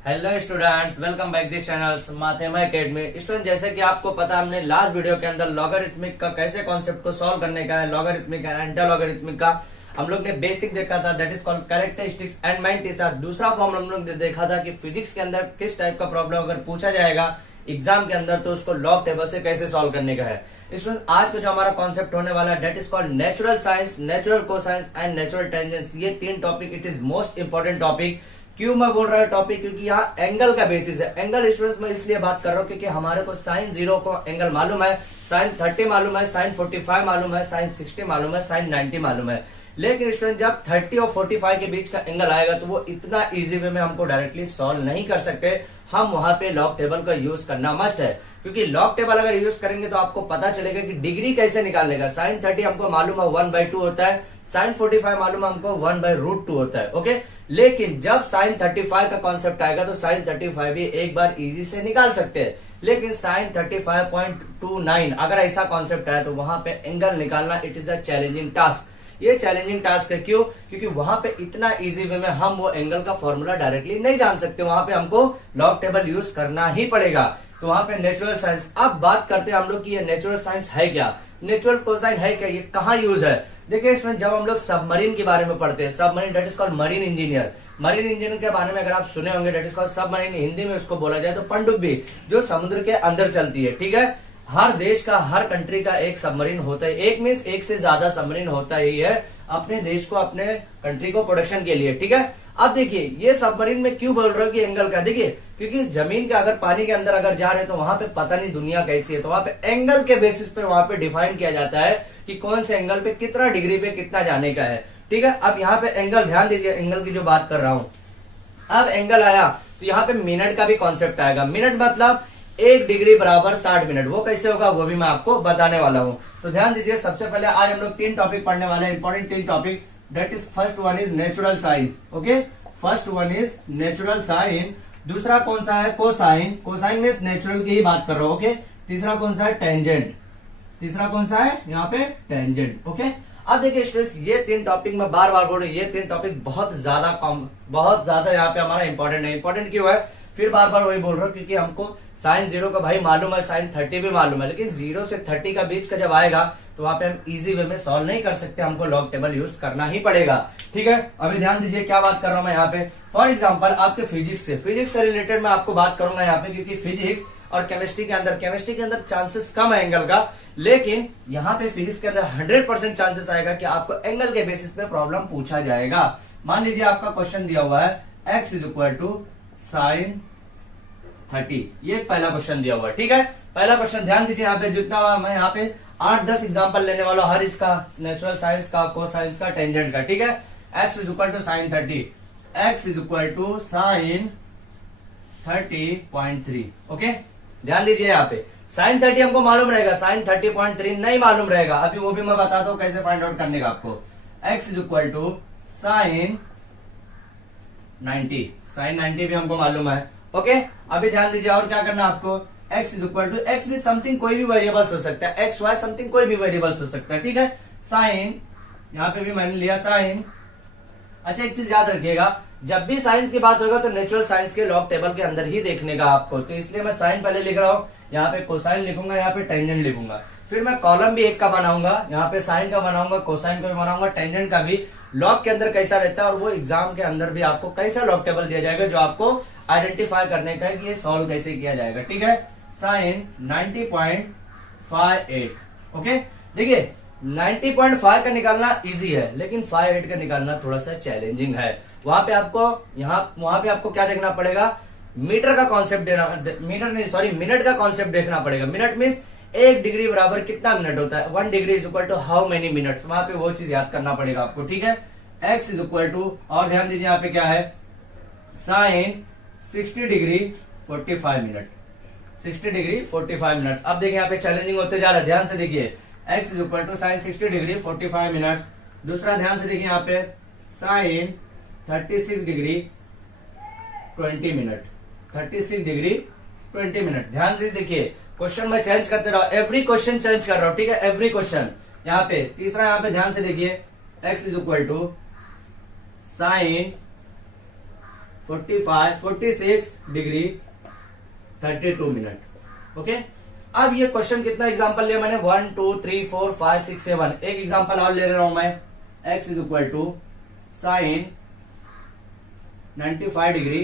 Hello students, welcome back this channel Mathema academy. Student, जैसे कि आपको पता, हमने लास्ट वीडियो के अंदर लॉगरिथमिक का कैसे कॉन्सेप्ट को सॉल्व करने का है, लॉगरिथमिक का एंटी लॉगरिथमिक का हम लोग ने बेसिक देखा था, that is called characteristics and mantissa. दूसरा फॉर्म हम लोग ने देखा था कि फिजिक्स के अंदर किस टाइप का प्रॉब्लम अगर पूछा जाएगा एग्जाम के अंदर तो उसको लॉग टेबल से कैसे सॉल्व करने का है। स्टूडेंट, आज का जो हमारा कॉन्सेप्ट होने वाला है that is called natural science, natural cosines and natural tangents. ये तीन topic it is most important topic. क्यों मैं बोल रहा हूँ टॉपिक, क्योंकि यहाँ एंगल का बेसिस है। एंगल स्टूडेंट्स मैं इसलिए बात कर रहा हूँ क्योंकि हमारे को साइन 0 को एंगल मालूम है, साइन 30 मालूम है, साइन 45 मालूम है, साइन 60 मालूम है, साइन 90 मालूम है। लेकिन स्टूडेंट, जब 30 और 45 के बीच का एंगल आएगा तो वो इतना इजी वे में हमको डायरेक्टली सॉल्व नहीं कर सकते। हम वहां पे लॉग टेबल का यूज करना मस्ट है, क्योंकि लॉग टेबल अगर यूज करेंगे तो आपको पता चलेगा कि डिग्री कैसे निकालने का। साइन 30 हमको मालूम है 1/2 होता है, साइन 45 मालूम है हमको 1/√2 होता है। ओके, लेकिन जब साइन 35 का कॉन्सेप्ट आएगा तो साइन 35 भी एक बार इजी से निकाल सकते हैं, लेकिन साइन 35.29 अगर ऐसा कॉन्सेप्ट आया तो वहां पे एंगल निकालना it is a challenging task. ये चैलेंजिंग टास्क है, क्यों? क्योंकि वहां पे इतना इजी वे में हम वो एंगल का फॉर्मूला डायरेक्टली नहीं जान सकते, वहां पे हमको लॉग टेबल यूज करना ही पड़ेगा। तो वहां पे नेचुरल साइंस। अब बात करते हैं हम लोग की ये नेचुरल साइंस है क्या, नेचुरल कोसाइन है क्या, ये कहाँ यूज है। देखिए स्टूडेंट, जब हम लोग सबमरीन के बारे में पढ़ते हैं, submarine that is called marine engineer. Marine engineer के बारे में अगर आप सुने होंगे that is called submarine, Hindi में उसको बोला जाए तो पनडुब्बी, जो समुद्र के अंदर चलती है। ठीक है, हर देश का, हर कंट्री का एक सबमरीन होता है। एक मीन्स एक से ज्यादा सबमरीन होता ही है अपने देश को, अपने कंट्री को प्रोटेक्शन के लिए। ठीक है, अब देखिए ये सबमरीन में क्यों बोल रहा हूँ कि एंगल का, देखिए क्योंकि जमीन के अगर पानी के अंदर अगर जा रहे हैं तो वहां पे पता नहीं दुनिया कैसी है, तो वहां पे एंगल के बेसिस पे वहां पे डिफाइन किया जाता है कि कौन से एंगल पे कितना डिग्री पे कितना जाने का है। ठीक है, अब यहाँ पे एंगल, ध्यान दीजिए एंगल की जो बात कर रहा हूँ। अब एंगल आया तो यहाँ पे मिनट का भी कॉन्सेप्ट आएगा। मिनट मतलब 1 डिग्री बराबर 60 मिनट। वो कैसे होगा वो भी मैं आपको बताने वाला हूँ। तो ध्यान दीजिए, सबसे पहले आज हम लोग 3 टॉपिक पढ़ने वाले हैं, important 3 topic. That is first one is natural sine. Okay, first one is natural sine. दूसरा कौन सा है? कोसाइन। कोसाइन मीन्स नेचुरल की ही बात कर रहा हूँ। ओके, तीसरा कौन सा है? टेंजेंट। तीसरा कौन सा है यहाँ पे? टेंजेंट। ओके, अब देखिए स्टूडेंट्स, ये 3 टॉपिक मैं बार बार बोल रहा हूँ, ये 3 टॉपिक बहुत ज्यादा यहाँ पे हमारा इंपॉर्टेंट है। इंपॉर्टेंट क्यों है? फिर बार बार वही बोल रहा हूँ क्योंकि हमको साइन 0 का भाई मालूम है, साइन 30 भी मालूम है, लेकिन 0 से 30 का बीच का जब आएगा तो वहां पे हम इजी वे में सॉल्व नहीं कर सकते, हमको लॉग टेबल यूज करना ही पड़ेगा। ठीक है, अभी ध्यान दीजिए क्या बात कर रहा हूं मैं यहाँ पे। फॉर एग्जाम्पल आपके फिजिक्स से रिलेटेड मैं आपको बात करूंगा यहाँ पे, क्योंकि फिजिक्स और केमिस्ट्री के अंदर चांसेस कम है एंगल का, लेकिन यहाँ पे फिजिक्स के अंदर 100% चांसेस आएगा कि आपको एंगल के बेसिस पे प्रॉब्लम पूछा जाएगा। मान लीजिए आपका क्वेश्चन दिया हुआ है x = साइन 30, ये पहला क्वेश्चन दिया हुआ है। ठीक है, पहला क्वेश्चन ध्यान दीजिए यहाँ पे, जितना मैं यहाँ पे 8-10 एग्जाम्पल लेने वाला हूँ, हर इसका, नेचुरल साइंस का, कोसाइंस का, टेंजेंट का। ठीक है, x = sine 30, x = sine 30.3। Okay, ध्यान दीजिए यहाँ पे साइन 30 हमको मालूम रहेगा, साइन 30.3 नहीं मालूम रहेगा। अभी वो भी मैं बताता हूँ कैसे फाइंड आउट करने का आपको। x = साइन 90, साइन 90 भी हमको मालूम है। ओके, अभी ध्यान दीजिए और क्या करना आपको। x भी समथिंग कोई भी वेरिएबल्स हो सकता है, एक्स वाई समथिंग कोई भी वेरिएबल्स हो सकता है। ठीक है, साइन, यहाँ पे भी मैंने लिया साइन। अच्छा, एक चीज याद रखिएगा, जब भी साइंस की बात होगा तो नेचुरल साइंस के लॉग टेबल के अंदर ही देखने का आपको, तो इसलिए मैं साइन पहले लिख रहा हूँ, यहाँ पे कोसाइन लिखूंगा, यहाँ पे टेंजेंट लिखूंगा, फिर मैं कॉलम भी एक का बनाऊंगा, यहाँ पे साइन का बनाऊंगा, कोसाइन का भी बनाऊंगा, टेंजेंट का भी। लॉग के अंदर कैसा रहता है और वो एग्जाम के अंदर भी आपको कैसा लॉग टेबल दिया जाएगा जो आपको आइडेंटिफाई करने का है कि ये सॉल्व कैसे किया जाएगा। ठीक है, साइन 90.58। ओके, देखिए 90.5 का निकालना इजी है, लेकिन 58 का निकालना थोड़ा सा चैलेंजिंग है। वहां पे आपको क्या देखना पड़ेगा? मीटर का कॉन्सेप्ट मिनट का कॉन्सेप्ट देखना पड़ेगा। मिनट मीन्स 1 डिग्री बराबर कितना मिनट होता है, 1 डिग्री = हाउ मेनी मिनट्स, वहां पे वो चीज याद करना पड़ेगा आपको। ठीक है, x = और ध्यान दीजिए यहाँ पे क्या है, sine 60 degree 45 minute, 60 degree 45 minute. अब देखिए यहाँ पे चैलेंजिंग होते जा रहा है, ध्यान से देखिए, x = साइन 60 डिग्री 45 मिनट। दूसरा ध्यान से देखिए यहाँ पे, sine 36 degree 20 minute, 36 degree 20 minute. ध्यान से देखिए, क्वेश्चन में चेंज करते रहो, एवरी क्वेश्चन चेंज कर रहा हूं। ठीक है, एवरी क्वेश्चन। यहाँ पे तीसरा, यहाँ पे ध्यान से देखिए, x = sine 45, 46 degree 32 minute. Okay, अब ये क्वेश्चन कितना एग्जांपल लिया मैंने, 1 2 3 4 5 6 7। एक एग्जांपल और ले रहा हूं मैं, x is equal to sine 95 degree,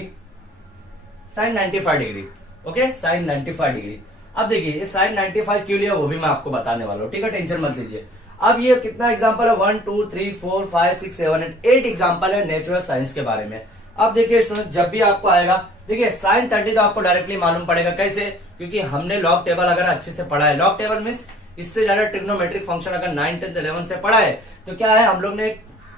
sine 95 degree. Okay, sine 95 degree. अब देखिए ये साइन 95 क्यों लिया वो भी मैं आपको बताने वाला हूँ, ठीक है, टेंशन मत लीजिए। अब ये कितना एग्जांपल है, 1 2 3 4 5 6 7 8 एग्जांपल है नेचुरल साइंस के बारे में। अब देखिए स्टूडेंट, जब भी आपको आएगा, देखिए साइन 30 तो आपको डायरेक्टली मालूम पड़ेगा, कैसे, क्योंकि हमने लॉग टेबल अगर अच्छे से पढ़ा है, लॉग टेबल मीन्स इससे ज्यादा ट्रिग्नोमेट्रिक फंक्शन अगर 9th 10th 11th से पढ़ा है तो क्या है, हम लोग ने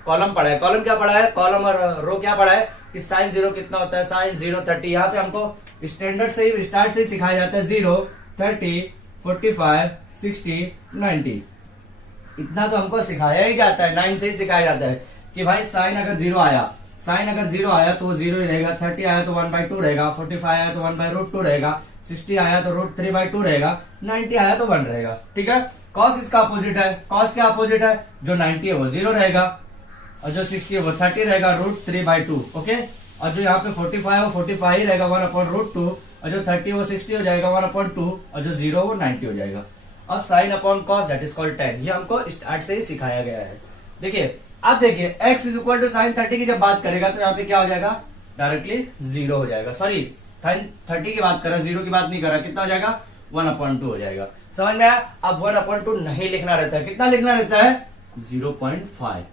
कॉलम पढ़ा है। कॉलम क्या पढ़ा है, कॉलम और रो क्या पढ़ा है कि साइन 0 कितना होता है, साइन 0 30। यहाँ पे हमको स्टैंडर्ड से ही, स्टार्ट से ही सिखाया जाता है 0 30 45 60 90, इतना तो हमको सिखाया ही जाता है, 9 से ही सिखाया जाता है कि भाई साइन अगर 0 आया, साइन अगर 0 आया तो वो 0 ही रहेगा, 30 आया तो 1/2 रहेगा, 45 आया तो 1/√2 रहेगा, 60 आया तो √3/2 रहेगा, 90 आया तो 1 रहेगा। ठीक है, कॉस इसका अपोजिट है, कॉस क्या अपोजिट है, जो 90 है वो 0 रहेगा और जो 60 है वो 30 रहेगा, √3/2। ओके, और जो यहाँ पे 45 है वो 45 ही रहेगा, 1/√2, और जो 30 वो 60 हो जाएगा 1/2, और जो 0 वो 90 हो जाएगा। अब sine upon cos that is called tan, ये हमको स्टार्ट से ही सिखाया गया है। देखिए अब देखिए x is equal to sine 30 की जब बात करेगा तो यहाँ पे क्या हो जाएगा, डायरेक्टली 0 हो जाएगा। सॉरी, साइन 30 की बात कर रहा, 0 की बात नहीं कर रहा, कितना हो जाएगा, 1/2 हो जाएगा। समझ में आया? अब 1/2 नहीं लिखना रहता है, कितना लिखना रहता है, 0.5।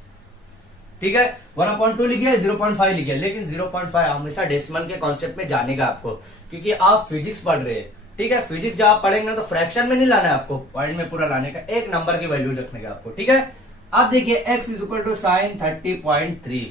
ठीक है, 1/2 लिखिए, 0.5 लिखिए, लेकिन 0.5 हमेशा डेसिमल के कॉन्सेप्ट में जाने का आपको, क्योंकि आप फिजिक्स पढ़ रहे हैं। ठीक है, फिजिक्स जब आप पढ़ेंगे ना तो फ्रैक्शन में नहीं लाना है आपको, पॉइंट में पूरा लाने का, एक नंबर की वैल्यू रखने का आपको। ठीक है, अब देखिए x is equal to sine 30.3,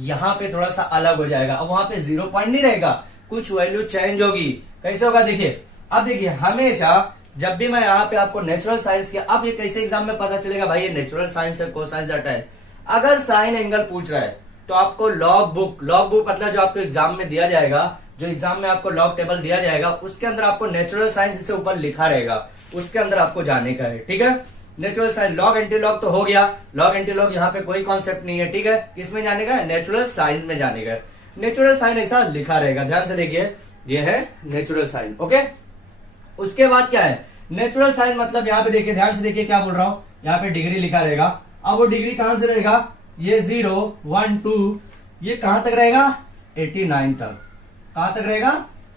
यहाँ पे थोड़ा सा अलग हो जाएगा। अब वहां पे 0 पॉइंट नहीं रहेगा, कुछ वैल्यू चेंज होगी। कैसे होगा देखिए, अब देखिए हमेशा जब भी मैं यहाँ पे आपको नेचुरल साइंस किया, अब ये कैसे एग्जाम में पता चलेगा भाई ये नेचुरल साइंस है, कोसाइंस डाटा है। अगर साइन एंगल पूछ रहा है तो आपको लॉग बुक मतलब जो आपको एग्जाम में दिया जाएगा, जो एग्जाम में आपको लॉग टेबल दिया जाएगा उसके अंदर आपको नेचुरल साइंस इसे ऊपर लिखा रहेगा, उसके अंदर आपको जाने का है। ठीक है, natural science, log anti log तो हो गया, लॉग एंटी लॉग यहाँ पे कोई कॉन्सेप्ट नहीं है। ठीक है, किसमें जाने का है, नेचुरल साइंस में जाने का है। नेचुरल साइंस ऐसा लिखा रहेगा, ध्यान से देखिए, ये है नेचुरल साइंस। ओके, उसके बाद क्या है, नेचुरल साइंस मतलब यहाँ पे देखिए, ध्यान से देखिए क्या बोल रहा हूँ, यहाँ पे डिग्री लिखा रहेगा। अब वो डिग्री कहां से रहेगा, ये 0 1 2, ये कहां तक रहेगा, 89 तक। कहां तक रहेगा,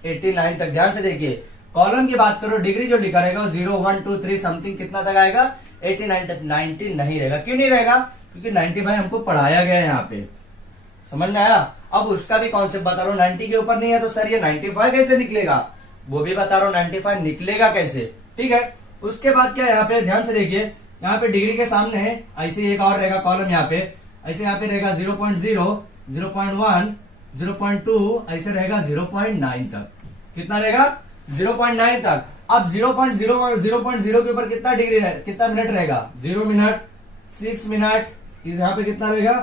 89 तक। ध्यान से देखिए, कॉलम की बात करो, डिग्री जो लिखा रहेगा 0 1 2 3 समथिंग कितना तक आएगा, 89 तक। 90 नहीं रहेगा, क्यों नहीं रहेगा, क्योंकि 90 भाई हमको पढ़ाया गया है यहाँ पे, समझ में आया। अब उसका भी कॉन्सेप्ट बता रहा हूँ, 90 के ऊपर नहीं है तो सर ये 95 कैसे निकलेगा, वो भी बता रहा हूँ 95 निकलेगा कैसे। ठीक है, उसके बाद क्या, यहाँ पे ध्यान से देखिए, यहाँ पे डिग्री के सामने है, ऐसे एक और रहेगा कॉलम यहाँ पे, ऐसे यहाँ पे रहेगा 0.0 0.1 0.2, ऐसे रहेगा 0.9 तक। कितना रहेगा, 0.9 तक। अब 0.0 के ऊपर कितना डिग्री कितना मिनट रहेगा, 0 मिनट 6 मिनट, यहाँ पे कितना रहेगा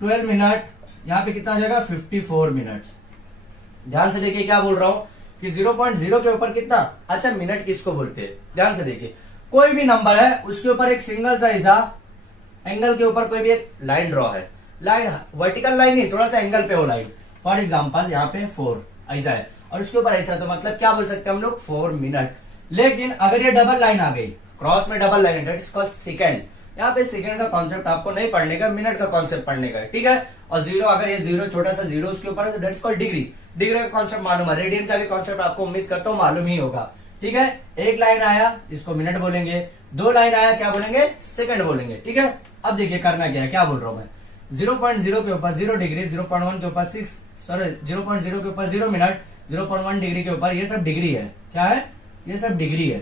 12 मिनट, यहाँ पे कितना हो जाएगा 54 मिनट। ध्यान से देखिए क्या बोल रहा हूं कि 0.0 के ऊपर कितना, अच्छा मिनट किसको बोलते हैं, ध्यान से देखिए, कोई भी नंबर है उसके ऊपर एक सिंगल सा ऐसा एंगल के ऊपर कोई भी एक लाइन ड्रॉ है, लाइन वर्टिकल लाइन नहीं, थोड़ा सा एंगल पे हो लाइन। फॉर एग्जाम्पल यहाँ पे 4 ऐसा है और उसके ऊपर ऐसा, तो मतलब क्या बोल सकते हैं हम लोग, 4 मिनट। लेकिन अगर ये डबल लाइन आ गई, क्रॉस में double line, that is called second. यहाँ पे सेकंड का कॉन्सेप्ट आपको नहीं पढ़ने का, मिनट का कॉन्सेप्ट पढ़ने का है। ठीक है, और 0 अगर ये 0 छोटा सा 0 उसके ऊपर है तो that is called degree. Degree का कॉन्सेप्ट मालूम है, रेडियन का भी कॉन्सेप्ट आपको उम्मीद करता हूँ मालूम ही होगा। ठीक है, एक लाइन आया इसको मिनट बोलेंगे, 2 लाइन आया क्या बोलेंगे, सेकंड बोलेंगे। ठीक है, अब देखिए करना क्या है, क्या बोल रहा हूं मैं, 0.0 के ऊपर 0 डिग्री, 0.1 के ऊपर 6 सॉरी 0.0 के ऊपर 0 मिनट, 0.1 डिग्री के ऊपर, ये सब डिग्री है। क्या है, ये सब डिग्री है।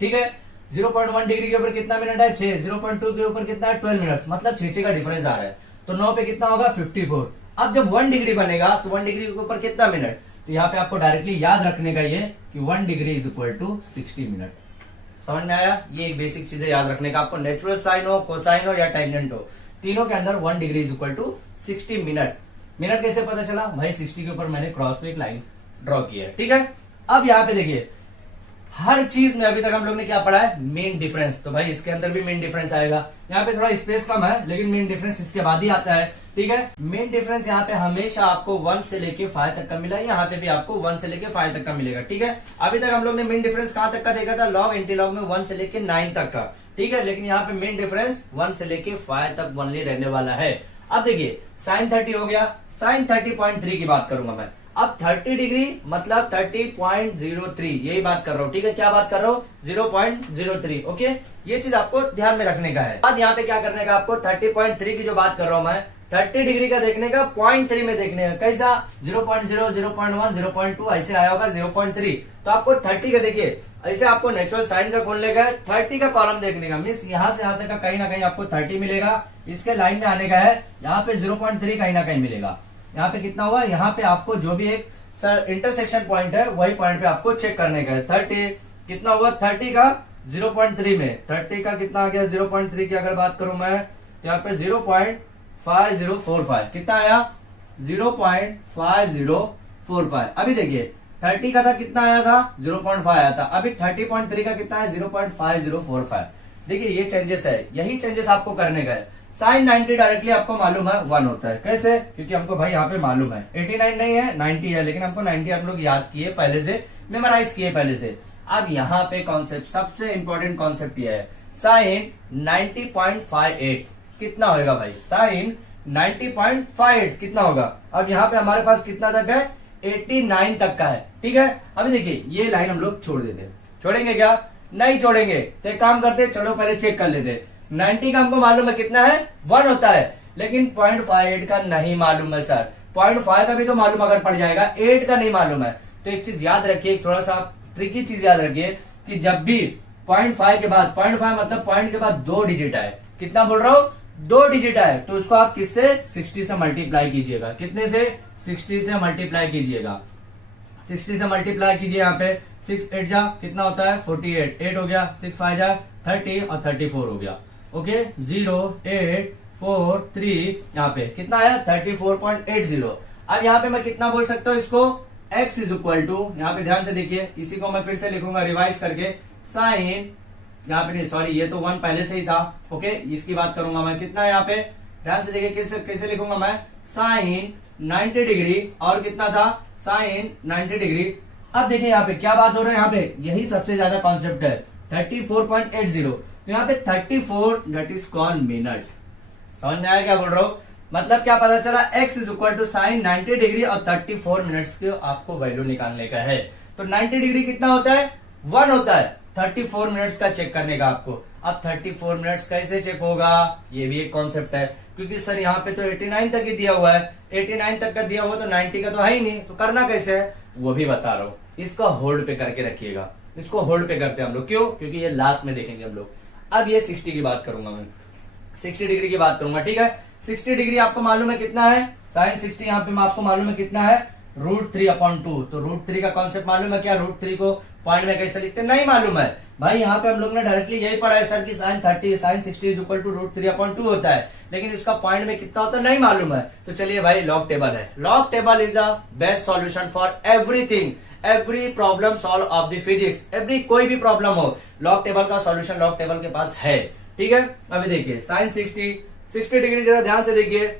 ठीक है, 0.1 डिग्री के ऊपर कितना मिनट है, 6, 0.2 के ऊपर कितना है, 12 मिनट, मतलब 6 का डिफरेंस आ रहा है, तो 9 पे कितना होगा 54। अब जब 1 डिग्री बनेगा तो 1 डिग्री के ऊपर कितना मिनट, तो यहाँ पे आपको डायरेक्टली याद रखने का ये कि 1 degree is equal to 60 minute. समझ में आया, ये एक बेसिक चीजें याद रखने का आपको, नेचुरल साइन हो, कोसाइन हो या टेंजेंट हो, तीनों के अंदर 1 degree is equal to 60 minute. Minute कैसे पता चला भाई, 60 के ऊपर मैंने क्रॉस पे एक लाइन ड्रॉ की है। ठीक है, अब यहाँ पे देखिए हर चीज में अभी तक हम लोग ने क्या पढ़ा है, मेन डिफरेंस। तो भाई इसके अंदर भी मेन डिफरेंस आएगा। यहाँ पे थोड़ा स्पेस कम है लेकिन मेन डिफरेंस इसके बाद ही आता है। ठीक है, मेन डिफरेंस यहाँ पे हमेशा आपको 1 से लेके 5 तक का मिला है, यहाँ पे भी आपको 1 से लेके 5 तक का मिलेगा। ठीक है, अभी तक हम लोग ने मेन डिफरेंस कहाँ तक का देखा था, लॉग एंटीलॉग में 1 से लेके 9 तक का। ठीक है, लेकिन यहाँ पे मेन डिफरेंस 1 से लेके 5 तक ओनली रहने वाला है। अब देखिए साइन 30 हो गया, साइन 30.3 की बात करूंगा मैं। अब 30 डिग्री मतलब 30.03, यही बात कर रहा हूँ। ठीक है, क्या बात कर रहा हूँ, 0.03। ओके, ये चीज आपको ध्यान में रखने का है। अब यहाँ पे क्या करने का आपको, 30.3 की जो बात कर रहा हूँ मैं, 30 डिग्री का देखने का 0.3 में देखने का। कैसा, 0.0, 0.1, 0.2 ऐसे आया होगा 0.3। तो आपको 30 का देखिए, ऐसे आपको नेचुरल साइन का खोलने का है, 30 का कॉलम देखने का, मीन्स यहाँ से यहाँ तक का कहीं ना कहीं आपको 30 मिलेगा। इसके लाइन में आने का है, यहाँ पे 0.3 कहीं ना कहीं मिलेगा। यहाँ पे कितना हुआ, यहाँ पे आपको जो भी एक इंटरसेक्शन पॉइंट है वही पॉइंट पे आपको चेक करने का है। 30 कितना हुआ, 30 का 0.3 में 30 का कितना आ गया, 0.3 की अगर बात करूं मैं, यहाँ पे 0.5045 कितना आया, 0.5045। अभी देखिए 30 का था कितना आया था, 0.5 आया था। अभी 30.3 का कितना है, 0.5045। देखिए ये चेंजेस है, यही चेंजेस आपको करने का है। साइन 90 डायरेक्टली आपको मालूम है 1 होता है। कैसे, क्योंकि हमको भाई यहाँ पे मालूम है 89 नहीं है 90 है, लेकिन हमको 90 आप लोग याद किए पहले से, मेमोराइज किए पहले से। अब यहाँ पे कॉन्सेप्ट, सबसे इंपॉर्टेंट कॉन्सेप्ट ये है, साइन 90.58 कितना होगा भाई, साइन 90.58 कितना होगा। अब यहाँ पे हमारे पास कितना तक है, 89 तक का है। ठीक है, अभी देखिए ये लाइन हम लोग छोड़ देते, छोड़ेंगे क्या, नहीं छोड़ेंगे। तो एक काम करते, चलो पहले चेक कर लेते। 90 का हमको मालूम है कितना है, 1 होता है, लेकिन 0.58 का नहीं मालूम है सर। 0.5 का भी तो मालूम अगर पड़ जाएगा, 8 का नहीं मालूम है। तो एक चीज याद रखिए, थोड़ा सा ट्रिकी चीज याद रखिए कि जब भी 0.5 के बाद, 0.5 मतलब पॉइंट के बाद 2 डिजिट आए, कितना बोल रहा हूँ, 2 डिजिट आए, तो उसको आप किससे, 60 से मल्टीप्लाई कीजिएगा। कितने से, 60 से मल्टीप्लाई कीजिएगा। 60 से मल्टीप्लाई कीजिए, यहाँ पे 6 8 जा कितना होता है, 48, 8 हो गया, 6 5 जा 30 और 34 हो गया। ओके, 0 8 4 3, यहाँ पे कितना आया, 34.80। अब यहाँ पे मैं कितना बोल सकता हूँ इसको, x इज इक्वल टू, यहाँ पे ध्यान से देखिए, इसी को मैं फिर से लिखूंगा रिवाइज करके, साइन, यहाँ पे नहीं सॉरी, ये तो 1 पहले से ही था। ओके, इसकी बात करूंगा मैं, कितना है यहाँ पे, ध्यान से देखिए कैसे लिखूंगा मैं, साइन 90 डिग्री और कितना था, साइन 90 डिग्री। अब देखिए यहाँ पे क्या बात हो रहा है, यहाँ पे यही सबसे ज्यादा कॉन्सेप्ट है, 34.80। तो यहाँ पे 34 दैट इज कॉल्ड मिनट। समझ में आया क्या बोल रहा हूँ, मतलब क्या पता चला, x is equal to sine 90 degree और 34 मिनट्स के आपको वैल्यू निकालने का है। तो 90 डिग्री कितना होता है, 1 होता है, 34 मिनट्स का चेक करने का आपको। अब 34 मिनट्स कैसे चेक होगा, ये भी एक कॉन्सेप्ट है, क्योंकि सर यहाँ पे तो 89 तक ही दिया हुआ है, 89 तक का दिया हुआ, तो 90 का तो है ही नहीं, तो करना कैसे है वो भी बता रहा हूँ। इसको होल्ड पे करके रखिएगा, इसको होल्ड पे करते हैं हम लोग, क्यों, क्योंकि ये लास्ट में देखेंगे हम लोग। अब ये 60 की बात करूंगा मैं, 60 डिग्री की बात करूंगा। ठीक है, 60 डिग्री आपको मालूम है कितना है, साइन 60 यहाँ पे आपको मालूम है कितना है, √3/2। तो √3 का कॉन्सेप्ट मालूम है क्या, √3 को पॉइंट में कैसे लिखते हैं, नहीं मालूम है भाई। यहाँ पे हम लोग ने डायरेक्टली यही पढ़ा है सर कि साइन 60 इज इक्वल टू √3/2 होता है, लेकिन इसका पॉइंट में कितना होता है नहीं मालूम है। तो चलिए भाई, लॉग टेबल है, log table is the best solution for everything, every problem solve of the physics, every कोई भी प्रॉब्लम हो, लॉग टेबल का सॉल्यूशन लॉग टेबल के पास है। ठीक है, अभी देखिए साइन 60 डिग्री, जरा ध्यान से देखिए,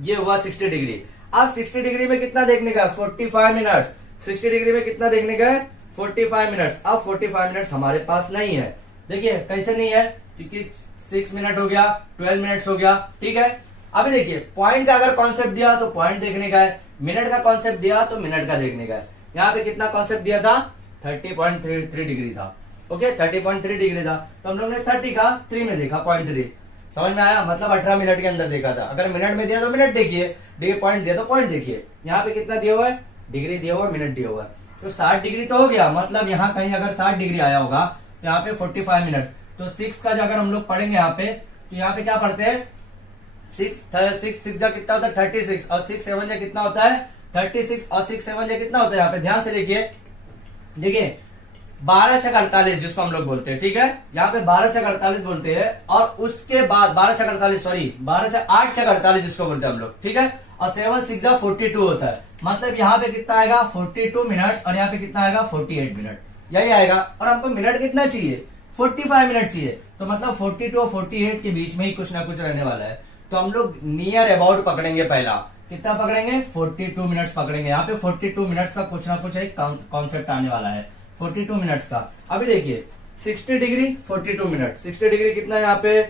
ये हुआ 60 डिग्री। अब 60 डिग्री में कितना देखने का, 45 मिनट्स। 60 डिग्री में कितना देखने का है, 45 मिनट्स। अब 45 मिनट्स हमारे पास नहीं है, देखिए कैसे नहीं है, क्योंकि 6 मिनट हो गया, 12 मिनट्स हो गया। ठीक है, अभी देखिए पॉइंट का अगर कॉन्सेप्ट दिया तो पॉइंट देखने का है, मिनट का कॉन्सेप्ट दिया तो मिनट का देखने का है। यहाँ पे कितना कॉन्सेप्ट दिया था, 30.3 डिग्री था। ओके, 30.3 डिग्री था, तो हम लोग ने 30 का 3 में देखा, 0.3। समझ में आया, मतलब 18 मिनट के अंदर देखा था। अगर मिनट में दिया तो मिनट देखिए, डिग्री पॉइंट दिया तो पॉइंट देखिए। यहाँ पे कितना दिया हुआ है, डिग्री दिया हुआ है, मिनट दिया हुआ है, तो 60 डिग्री तो हो गया। मतलब यहाँ कहीं अगर 60 डिग्री आया होगा तो यहाँ पे 45 मिनट। तो 6 का जो अगर हम लोग पढ़ेंगे यहाँ पे, तो यहाँ पे क्या पढ़ते हैं, 6 जा कितना होता है 36, और 6 7 जा कितना होता है 36, और 6 7 जा कितना होता है, यहाँ पे ध्यान से देखिए, देखिए 12×48 जिसको हम लोग बोलते हैं। ठीक है, यहाँ पे 12×48 बोलते हैं, और उसके बाद 8×48 जिसको बोलते हैं हम लोग। ठीक है, और 7 6 जा 42 होता है, मतलब यहाँ पे कितना आएगा 42 मिनट्स, और यहाँ पे कितना आएगा 48 मिनट। यही आएगा। और हमको मिनट कितना चाहिए, 45 मिनट चाहिए, तो मतलब 42 और 48 के बीच में ही कुछ ना कुछ रहने वाला है। तो हम लोग नियर अबाउट पकड़ेंगे, पहला कितना पकड़ेंगे, 42 मिनट्स पकड़ेंगे। यहाँ पे 42 मिनट्स का कुछ ना कुछ एक कॉन्सेप्ट आने वाला है 42 मिनट्स का। अभी देखिए 60 डिग्री 42 मिनट, 60 डिग्री कितना है यहाँ पे,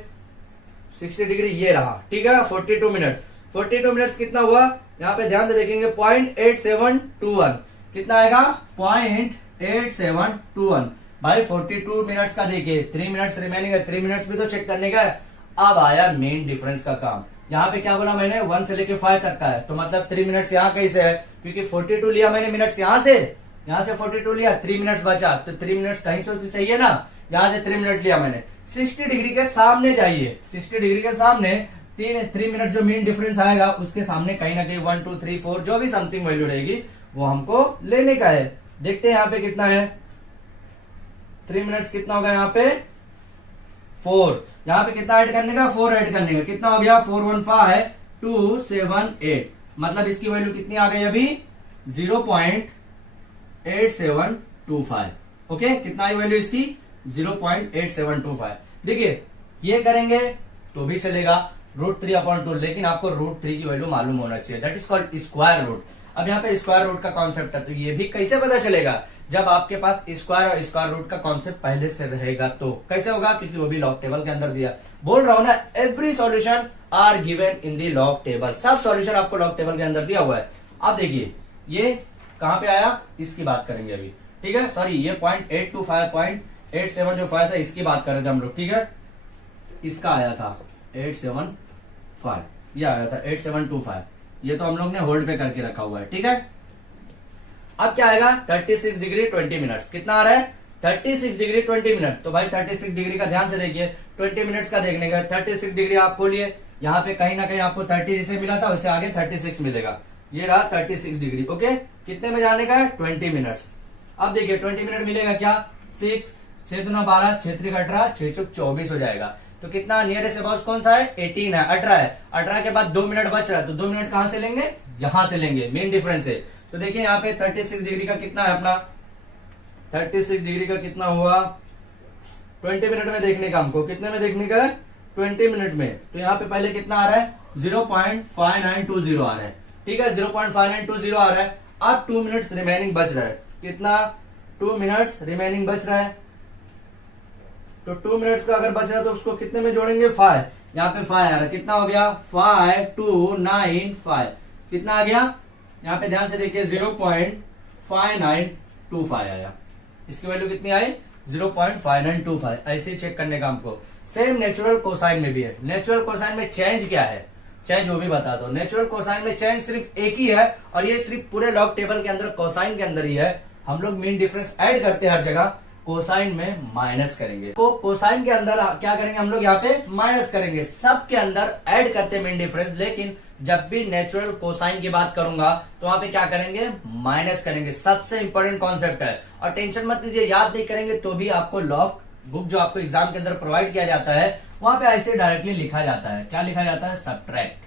60 डिग्री ये रहा, ठीक है। 42 मिनट, 42 मिनट्स कितना हुआ, यहाँ पे ध्यान से देखेंगे 0.8721 कितना आएगा, 0.8721 भाई। 42 मिनट्स का देखिए 3 मिनट्स रिमेनिंग है, 3 मिनट्स भी तो चेक करने का है। अब आया मेन डिफरेंस का काम। यहाँ पे क्या बोला मैंने, 1 से लेके 5 तक का है, तो मतलब 3 मिनट्स यहाँ कहीं से है, क्योंकि 42 लिया मैंने मिनट्स यहाँ से 42 लिया, 3 मिनट्स बचा, तो 3 मिनट्स कहीं तो चाहिए ना, यहाँ से 3 मिनट लिया मैंने। 60 डिग्री के सामने जाइए, 60 डिग्री के सामने 3 मिनट जो मेन डिफरेंस आएगा उसके सामने कहीं ना कहीं 1 2 3 4 जो भी समथिंग वैल्यू रहेगी वो हमको लेने का है। देखते हैं यहाँ पे कितना है, 3 मिनट्स कितना होगा यहाँ पे 4, यहाँ पे कितना ऐड करने का, 4 ऐड करने का, कितना हो गया 415278, मतलब इसकी वैल्यू कितनी आ गई अभी 0.8725। ओके, कितना आई वैल्यू इसकी 0.8725। देखिए ये करेंगे तो भी चलेगा √3/2, लेकिन आपको √3 की वैल्यू मालूम होना चाहिए, that is called square root. अब यहाँ पे स्क्वायर रूट का कॉन्सेप्ट है, तो ये भी कैसे पता चलेगा, जब आपके पास स्क्वायर और स्क्वायर रूट का कॉन्सेप्ट पहले से रहेगा। तो कैसे होगा, क्योंकि वो भी लॉग टेबल के अंदर दिया, बोल रहा हूं ना, every solution are given in the log table, सब सॉल्यूशन आपको लॉग टेबल के अंदर दिया हुआ है। अब देखिए ये कहां पे आया, इसकी बात करेंगे अभी, ठीक है। सॉरी, ये 0.825 0.87 जो 5 था इसकी बात कर रहे थे हम लोग, ठीक है। इसका आया था 875, ये आया था 8725, ये तो हम लोग ने होल्ड पे करके रखा हुआ है, ठीक है। अब क्या आएगा 36 डिग्री 20 मिनट्स, कितना आ रहा है 36 डिग्री 20 मिनट। तो भाई 36 डिग्री का ध्यान से देखिए, 20 मिनट्स का देखने का, 36 डिग्री आप खोलिए, यहाँ पे कहीं ना कहीं आपको 30 जिसे मिला था उससे आगे 36 मिलेगा, ये रहा 36 डिग्री। ओके, कितने में जाने का है 20 मिनट्स। अब देखिए 20 मिनट मिलेगा क्या, 6 6 दूना 12 6 3 18 6 चौक 24 हो जाएगा। तो कितना नियरेस्ट अबाउट कौन सा है, 18 है, 18 है। 18 के बाद 2 मिनट बच रहा है, तो 2 मिनट कहां से लेंगे, यहां से लेंगे, मेन डिफरेंस है। तो देखिए यहाँ पे 36 डिग्री का कितना है अपना, 36 डिग्री का कितना हुआ 20 मिनट में देखने का, हमको कितने में देखने का है 20 मिनट में। तो यहाँ पे पहले कितना आ रहा है 0.5920 आ रहा है, ठीक है, 0.5920 आ रहा है। अब 2 मिनट्स रिमेनिंग बच रहा है, कितना 2 मिनट्स रिमेनिंग बच रहा है। तो 2 मिनट्स का अगर बच रहा है तो उसको कितने में जोड़ेंगे 5, यहाँ पे 5 आ रहा है, कितना हो गया 5295, कितना आ गया, यहाँ पे ध्यान से देखिए 0.5925 आया। इसकी वैल्यू कितनी आई 0.5925। ऐसे ही चेक करने का हमको। सेम नेचुरल कोसाइन में भी है। नेचुरल कोसाइन में चेंज क्या है, चेंज वो भी बता दो। नेचुरल कोसाइन में चेंज सिर्फ एक ही है, और ये सिर्फ पूरे लॉग टेबल के अंदर कोसाइन के अंदर ही है। हम लोग मेन डिफरेंस ऐड करते हैं हर जगह, कोसाइन में माइनस करेंगे। तो कोसाइन के अंदर क्या करेंगे हम लोग, यहाँ पे माइनस करेंगे। सब के अंदर ऐड करते हैं मेन डिफरेंस, लेकिन जब भी नेचुरल कोसाइन की बात करूंगा तो वहां पे क्या करेंगे, माइनस करेंगे। सबसे इंपॉर्टेंट कॉन्सेप्ट है, और टेंशन मत लीजिए, याद नहीं करेंगे तो भी आपको लॉग बुक जो आपको एग्जाम के अंदर प्रोवाइड किया जाता है वहां पे ऐसे डायरेक्टली लिखा जाता है। क्या लिखा जाता है, सब्ट्रैक्ट,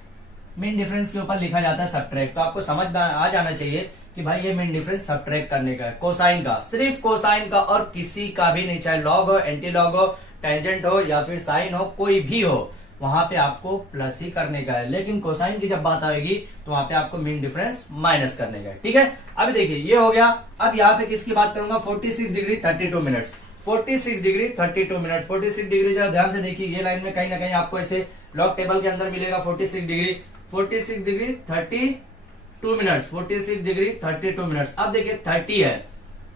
मेन डिफरेंस के ऊपर लिखा जाता है सब्ट्रैक्ट। तो आपको समझ में आ जाना चाहिए कि भाई ये मेन डिफरेंस सब्ट्रैक्ट करने का है, कोसाइन का, सिर्फ कोसाइन का, और किसी का भी नहीं, चाहे लॉग हो, एंटी लॉग हो, टेंजेंट हो या फिर साइन हो, कोई भी हो, वहां पे आपको प्लस ही करने का है। लेकिन कोसाइन की जब बात आएगी तो वहां पे आपको मेन डिफरेंस माइनस करने का है, ठीक है। अभी देखिए ये हो गया। अब यहाँ पे किसकी बात करूंगा, 46 degree 32 minute, 46 degree 32 minute. 46 degree जरा ध्यान से देखिए, ये लाइन में कहीं ना कहीं आपको ऐसे लॉग टेबल के अंदर मिलेगा 46 डिग्री 32 मिनट, 46 डिग्री 32 मिनट। अब देखिए 30 है,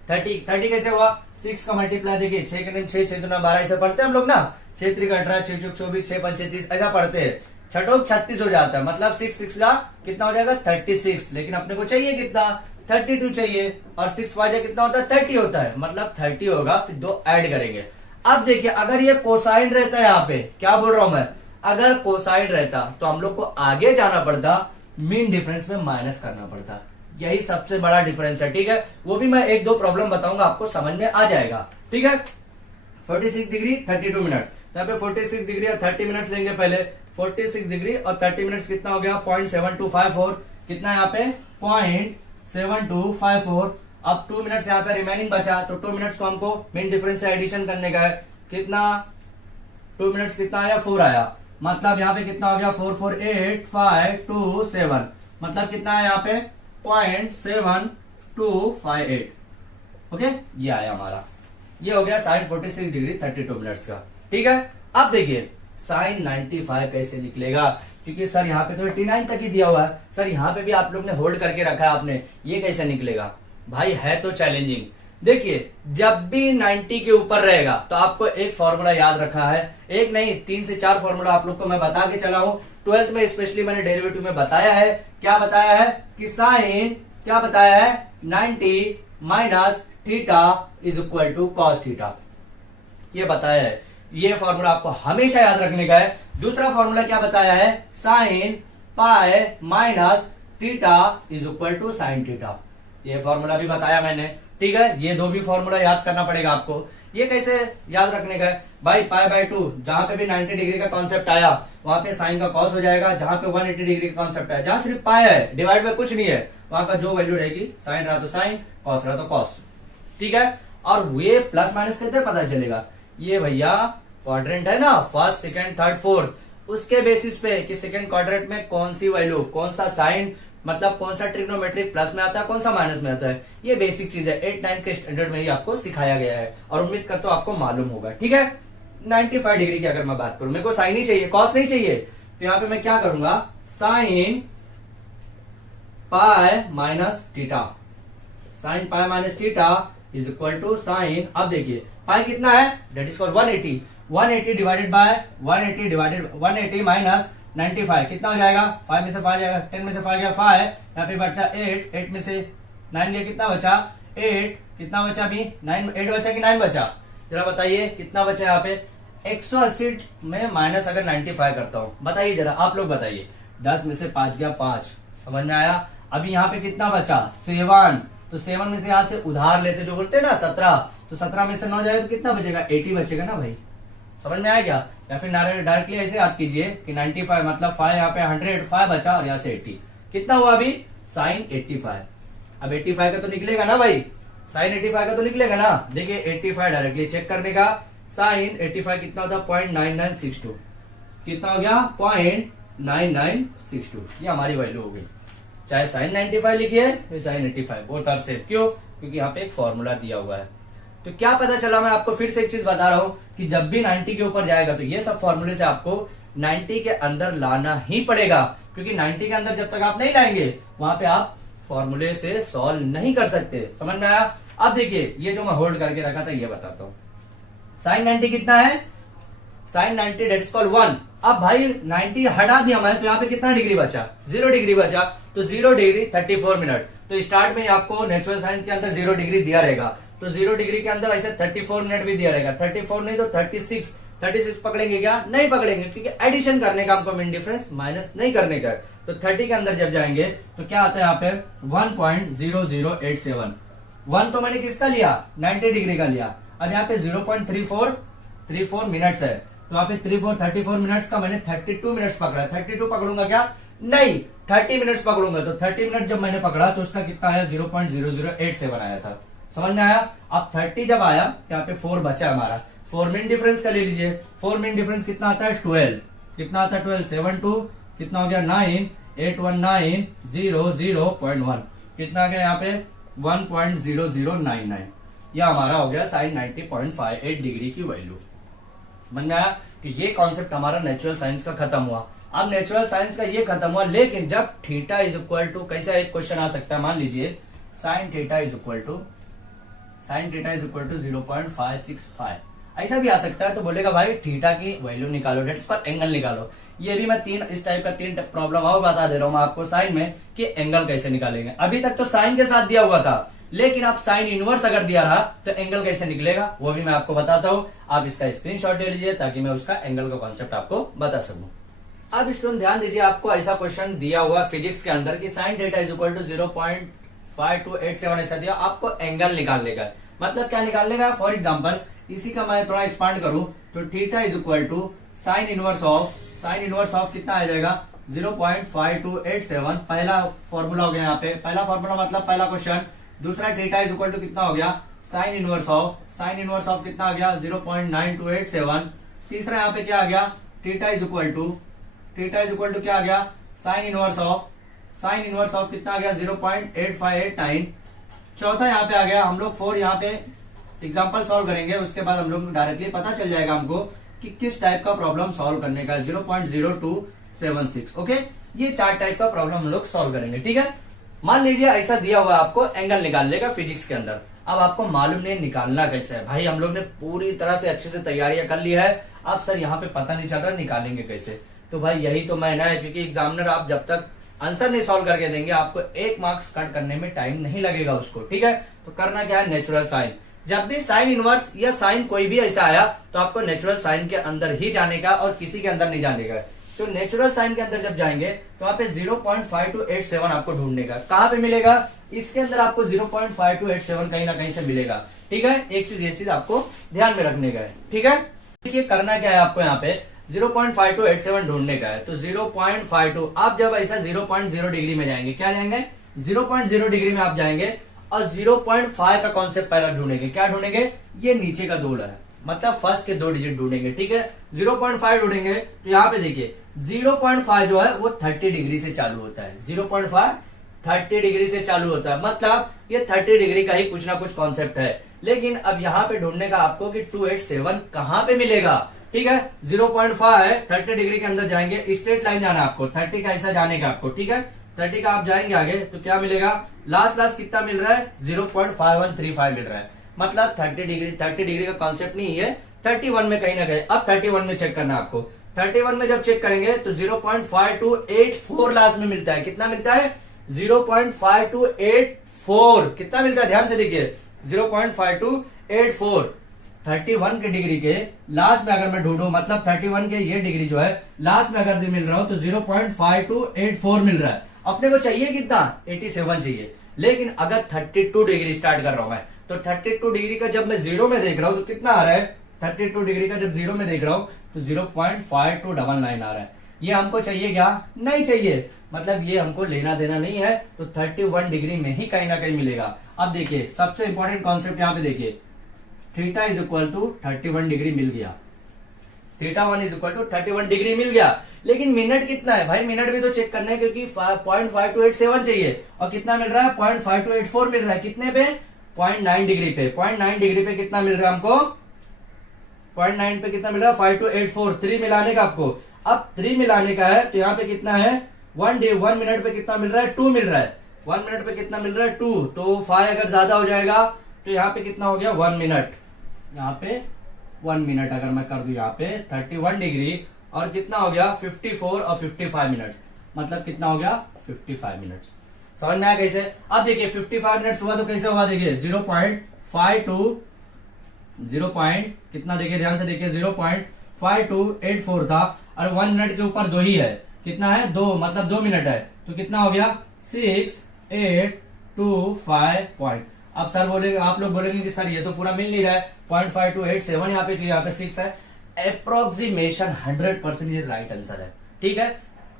30 कैसे हुआ, 6 का मल्टीप्लाई देखिए, 6 के 6 6 दूना 12 ऐसे पढ़ते हैं हम लोग ना, 6 3 18 6 चौक 24 6 5 36 ऐसा पढ़ते हैं। छठों 36 हो जाता है, मतलब 6 6 ला कितना हो जाएगा 36। लेकिन अपने को चाहिए कितना 32 चाहिए, और 6 5 कितना होता है 30 होता है, मतलब 30 होगा, फिर 2 ऐड करेंगे। अब देखिए अगर ये कोसाइन रहता है, यहाँ पे क्या बोल रहा हूं मैं, अगर कोसाइन रहता तो हम लोग को आगे जाना पड़ता, मीन डिफरेंस में माइनस करना पड़ता। यही सबसे बड़ा डिफरेंस है, ठीक है। वो भी मैं 1-2 प्रॉब्लम बताऊंगा, आपको समझ में आ जाएगा, ठीक है। 46 डिग्री 32 मिनट, यहाँ पे 46 डिग्री और 30 मिनट लेंगे पहले। 46 डिग्री और 30 मिनट कितना हो गया 0.7254, कितना यहाँ पे 0.7254, अब 2 मिनट्स यहाँ पे रिमेनिंग बचा, तो 2 मिनट्स को हमको मीन डिफरेंस से एडिशन करने का है। कितना 2 मिनट्स कितना आया 4 आया, मतलब यहाँ पे कितना हो गया 4 4 8 5 2 7, मतलब कितना है यहाँ पे 0.7258। ओके, ये आया हमारा, ये हो गया साइन 46 डिग्री 32 मिनट्स का। ठीक है, अब देखिए साइन 95 कैसे निकलेगा, क्योंकि सर यहाँ पे तो 89 तक ही दिया हुआ है, सर यहाँ पे भी आप लोग ने होल्ड करके रखा है आपने, ये कैसे निकलेगा भाई, है तो चैलेंजिंग। देखिए जब भी 90 के ऊपर रहेगा तो आपको एक फॉर्मूला याद रखा है, एक नहीं 3 से 4 फॉर्मूला आप लोग को मैं बता के चला हूं, 12th में स्पेशली मैंने डेरिवेटिव में बताया है। क्या बताया है कि साइन क्या बताया है 90 minus theta is equal to cos theta, ये बताया है। ये फॉर्मूला आपको हमेशा याद रखने का है। दूसरा फॉर्मूला क्या बताया है, sine pi minus theta is equal to sine theta, ये फॉर्मूला भी बताया मैंने। ठीक है, ये दो भी फॉर्मूला याद करना पड़ेगा आपको। ये कैसे याद रखने का है भाई, पाई बाय 2 जहां पे भी 90 डिग्री का कॉन्सेप्ट आया वहां पे साइन का कॉस हो जाएगा, जहां पे 180 डिग्री का कॉन्सेप्ट आया जहां सिर्फ पाई है डिवाइड में कुछ नहीं है, वहां का जो वैल्यू रहेगी साइन रहा तो साइन, कॉस रहा तो कॉस। ठीक है, और ये प्लस माइनस कैसे पता चलेगा, ये भैया क्वाड्रेंट है ना, फर्स्ट सेकंड थर्ड फोर्थ, उसके बेसिस पे कि सेकंड क्वाड्रेंट में कौन सी वैल्यू, कौन सा साइन, मतलब कौन सा ट्रिग्नोमेट्रिक प्लस में आता है, कौन सा माइनस में आता है, ये बेसिक चीज है। 8-9 के स्टैंडर्ड में ही आपको सिखाया गया है और उम्मीद करता हूं आपको मालूम होगा। ठीक है, 95 डिग्री की अगर मैं बात करूं, मेरे को साइन ही चाहिए, कॉस नहीं चाहिए, तो यहाँ पे मैं क्या करूंगा, sine pi minus theta, sine pi minus theta is equal to sine, अब देखिए पाई कितना है, that is called 180, 180 divided by 180 minus 95 कितना हो जाएगा, 5 में से 5 जाएगा, 10 में से 5 गया 5, यहाँ पे बचा 8 में से 9 गया, कितना बचा 8, कितना बचा अभी 9, 8 बचा कि 9 बचा, जरा बताइए कितना बचा यहाँ पे। 180 में माइनस अगर 95 करता हूँ, बताइए जरा आप लोग बताइए, 10 में से 5 गया 5, समझ में आया। अभी यहाँ पे कितना बचा 7, तो 7 में से यहाँ से उधार लेते जो बोलते हैं ना 17, तो 17 में से 9 जाएगा तो कितना बचेगा 80 बचेगा ना भाई, समझ में आया क्या। या फिर डायरेक्टली ऐसे याद कीजिए कि 95 मतलब 5 यहाँ पे 105 बचा और यहाँ से 80, कितना हुआ अभी साइन 85। अब 85 का तो निकलेगा ना भाई, साइन 85 का तो निकलेगा ना, देखिए 85 डायरेक्टली चेक करने का, साइन 85 कितना होता है 0.9962, कितना हो गया 0.9962, ये हमारी वैल्यू हो गई। चाहे साइन 95 लिखिए फिर साइन 85, बोथ आर सेम, क्यों, क्योंकि यहाँ पे एक फॉर्मूला दिया हुआ है। तो क्या पता चला, मैं आपको फिर से एक चीज बता रहा हूं कि जब भी 90 के ऊपर जाएगा तो ये सब फॉर्मूले से आपको 90 के अंदर लाना ही पड़ेगा, क्योंकि 90 के अंदर जब तक आप नहीं लाएंगे वहां पे आप फॉर्मूले से सॉल्व नहीं कर सकते, समझ में आया। अब देखिए ये जो मैं होल्ड करके रखा था ये बताता हूँ, साइन 90 कितना है, साइन 90 डेट इज कॉल्ड 1। अब भाई 90 हटा दिया मैं तो यहाँ पे कितना डिग्री बचा, 0 डिग्री बचा, तो 0 डिग्री 34 मिनट। तो स्टार्ट में आपको नेचुरल साइंस के अंदर 0 डिग्री दिया रहेगा, तो 0 डिग्री के अंदर ऐसे 34 मिनट भी दिया रहेगा, 34 नहीं तो 36 पकड़ेंगे क्या, नहीं पकड़ेंगे, क्योंकि एडिशन करने का हमको मीन डिफरेंस माइनस नहीं करने का। तो 30 के अंदर जब जाएंगे तो क्या आता है यहाँ पे 1.0087, 1 तो मैंने किसका लिया 90 डिग्री का लिया, अब यहाँ पे 0.34 मिनट्स है, तो यहाँ पे 34 मिनट्स का मैंने 32 मिनट्स पकड़ा, 32 पकड़ूंगा क्या, नहीं 30 मिनट्स पकड़ूंगा, तो 30 मिनट जब मैंने पकड़ा तो उसका कितना आया 0.0087 आया था, समझ में आया। अब 30 जब आया यहाँ पे 4 बचा हमारा, 4 मिन डिफरेंस का ले लीजिए, 4 मिन डिफरेंस कितना आता है 12, कितना आता है 12, 7 2 कितना हो गया 9, 819.00.1 कितना आ गया यहाँ पे 1.0099, यह हमारा हो गया साइन 90.58 डिग्री की वैल्यू। समझ में आया कि ये कॉन्सेप्ट हमारा नेचुरल साइंस का खत्म हुआ। अब नेचुरल साइंस का ये खत्म हुआ, लेकिन जब थीटा इज इक्वल टू, कैसा एक क्वेश्चन आ सकता है, मान लीजिए sine theta is equal to 0.565, ऐसा भी आ सकता है। तो बोलेगा भाई थीटा की वैल्यू निकालो, डेट्स पर एंगल निकालो। ये भी मैं इस टाइप का 3 प्रॉब्लम और बता दे रहा हूं मैं आपको साइन में कि एंगल कैसे निकालेंगे। अभी तक तो साइन के साथ दिया हुआ था, लेकिन आप साइन इनवर्स अगर दिया रहा तो एंगल कैसे निकलेगा वो भी मैं आपको बताता हूं। आप इसका स्क्रीनशॉट ले लीजिए ताकि मैं उसका एंगल का कॉन्सेप्ट आपको बता सकूं। अब स्टूडेंट ध्यान दीजिए, आपको ऐसा क्वेश्चन दिया हुआ फिजिक्स के अंदर कि sine theta is equal to 0.5287 ऐसा दिया, आपको एंगल निकालने का। मतलब क्या निकालने का, फॉर एग्जाम्पल इसी का मैं थोड़ा एक्सपांड करूं तो theta is equal to sine inverse of कितना आ जाएगा 0.5287। पहला फॉर्मूला हो गया यहाँ पे, पहला फॉर्मूला मतलब पहला क्वेश्चन दूसरा थीटा इज इक्वल टू कितना हो गया साइन इनवर्स ऑफ कितना आ गया 0.9287। तीसरा यहाँ पे क्या आ गया थीटा इज इक्वल टू क्या आ गया साइन इनवर्स ऑफ कितना आ गया 0.8589। चौथा यहाँ पे आ गया, हम लोग 4 यहाँ पे एग्जाम्पल सॉल्व करेंगे, उसके बाद हम लोग डायरेक्टली पता चल जाएगा हमको कि किस टाइप का प्रॉब्लम सॉल्व करने का 0.0276। ओके, ये 4 टाइप का प्रॉब्लम हम लोग सॉल्व करेंगे। ठीक है, मान लीजिए ऐसा दिया हुआ है आपको एंगल निकालने का फिजिक्स के अंदर। अब आपको मालूम नहीं निकालना कैसे है। भाई हम लोग ने पूरी तरह से अच्छे से तैयारियां कर ली है, अब सर यहाँ पे पता नहीं चल रहा निकालेंगे कैसे। तो भाई यही तो मैंने है, क्योंकि एग्जामिनर आप जब तक आंसर नहीं सॉल्व करके देंगे आपको 1 मार्क्स कट करने में टाइम नहीं लगेगा उसको। ठीक है, तो करना क्या है नेचुरल साइन। जब भी साइन इनवर्स या साइन कोई भी ऐसा आया तो आपको नेचुरल साइन के अंदर ही जाने का और किसी के अंदर नहीं जाने का। तो नेचुरल साइन के अंदर जब जाएंगे तो वहां पे 0.5287 आपको ढूंढने का। कहां पे मिलेगा, इसके अंदर आपको 0.5287 कहीं ना कहीं से मिलेगा। ठीक है, एक चीज ये चीज आपको ध्यान में रखने का है। ठीक है, देखिए करना क्या है आपको यहाँ पे 0.5287 ढूंढने का है। तो 0.52 आप जब ऐसा 0.0 डिग्री में जाएंगे, क्या जाएंगे 0.0 डिग्री में आप जाएंगे और 0.5 का कॉन्सेप्ट पहला ढूंढेंगे। क्या ढूंढेंगे, ये नीचे का 2 है, मतलब फर्स्ट के 2 डिजिट ढूंढेंगे। ठीक है, 0.5 ढूंढेंगे तो यहाँ पे देखिए 0.5 जो है वो 30 डिग्री से चालू होता है। 0.5 30 डिग्री से चालू होता है, मतलब ये 30 डिग्री का ही कुछ ना कुछ कॉन्सेप्ट है। लेकिन अब यहाँ पे ढूंढने का आपको कि 287 कहाँ पे मिलेगा। ठीक है, 0.5 है, 30 डिग्री के अंदर जाएंगे, स्ट्रेट लाइन जाना आपको, 30 का ऐसा जाने का आपको। ठीक है, 30 का आप जाएंगे आगे तो क्या मिलेगा, लास्ट कितना मिल रहा है 0.5135 मिल रहा है, मतलब 30 डिग्री का कॉन्सेप्ट नहीं है, 31 में कहीं ना कहीं। अब 31 में चेक करना है आपको। 31 में जब चेक करेंगे तो 0.5284 लास्ट में मिलता है। कितना मिलता है 0.5284 कितना मिलता है, ध्यान से देखिए 0.5284। 31 के डिग्री के लास्ट में अगर मैं ढूंढूं, मतलब 31 के ये डिग्री जो है लास्ट में अगर मिल रहा हो तो 0.5284 मिल रहा है। अपने को चाहिए कितना 87 चाहिए। लेकिन अगर 32 डिग्री स्टार्ट कर रहा हूं मैं तो 32 डिग्री का जब मैं जीरो में देख रहा हूं तो कितना आ रहा है, 32 डिग्री का जब जीरो में देख रहा हूं तो 0.5299 आ रहा है। ये हमको चाहिए क्या, नहीं चाहिए, मतलब ये हमको लेना देना नहीं है। तो 31 डिग्री में ही कहीं ना कहीं मिलेगा। अब देखिए सबसे इंपॉर्टेंट कॉन्सेप्ट यहाँ पे देखिए, theta is equal to 31 degree मिल गया, theta 1 is equal to 31 degree मिल गया। लेकिन मिनट कितना है भाई, मिनट भी तो चेक करना है, क्योंकि 0.5287 चाहिए और कितना मिल रहा है 0.5284 मिल रहा है। कितने पे 0.9 डिग्री पे, 0.9 डिग्री पे कितना मिल रहा है हमको, 0.9 पे कितना मिल रहा है 5284। 3 मिलाने का आपको, अब 3 मिलाने का है तो यहाँ पे कितना है 1 मिनट पे कितना मिल रहा है 2 मिल रहा है। 1 मिनट पे कितना मिल रहा है 2, तो 5 अगर ज्यादा हो जाएगा तो यहाँ पे कितना हो गया 1 मिनट। यहाँ पे 1 मिनट अगर मैं कर दूं यहाँ पे 31 डिग्री और कितना हो गया 54 और 55 मिनट, मतलब कितना हो गया 55 मिनट। समझ में आया कैसे। अब देखिए 55 मिनट हुआ तो कैसे होगा, देखिए 0.52 कितना, देखिए ध्यान से देखिए 0.5284 था और 1 मिनट के ऊपर 2 ही है, कितना है 2, मतलब 2 मिनट है तो कितना हो गया 6825 पॉइंट। अब सर बोलेंगे, आप लोग बोलेंगे कि सर ये तो पूरा मिल नहीं रहा है, 0.5287 यहाँ पे चाहिए, यहाँ पे 6 है। अप्रोक्सीमेशन 100% ये राइट आंसर है। ठीक है,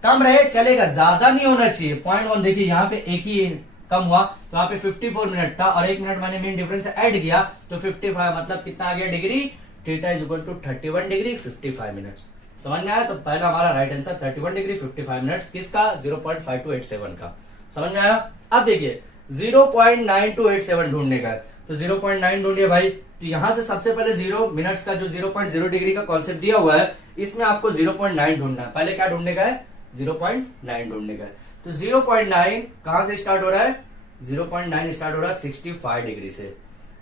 कम रहे चलेगा, ज्यादा नहीं होना चाहिए। 0.1 देखिए यहाँ पे एक ही कम हुआ तो यहाँ पे 54 मिनट था और 1 मिनट मैंने मेन डिफरेंस ऐड किया तो 55, मतलब कितना आ गया degree, theta is equal to 31 degree 55 minute. समझ में आया। तो पहला हमारा राइट आंसर 31 डिग्री 55 मिनट, किसका 0.5287 का। समझ में आया। अब देखिए 0.9287 ढूंढने का है, तो 0.9 ढूंढिए भाई। तो यहां से सबसे पहले 0 मिनट्स का जो 0.0 डिग्री का कॉन्सेप्ट दिया हुआ है, इसमें आपको 0.9 ढूंढना है। पहले क्या ढूंढने का है 0.9 ढूंढने का है। तो 0.9 कहां से स्टार्ट हो रहा है, 0.9 स्टार्ट हो रहा है 65 डिग्री से,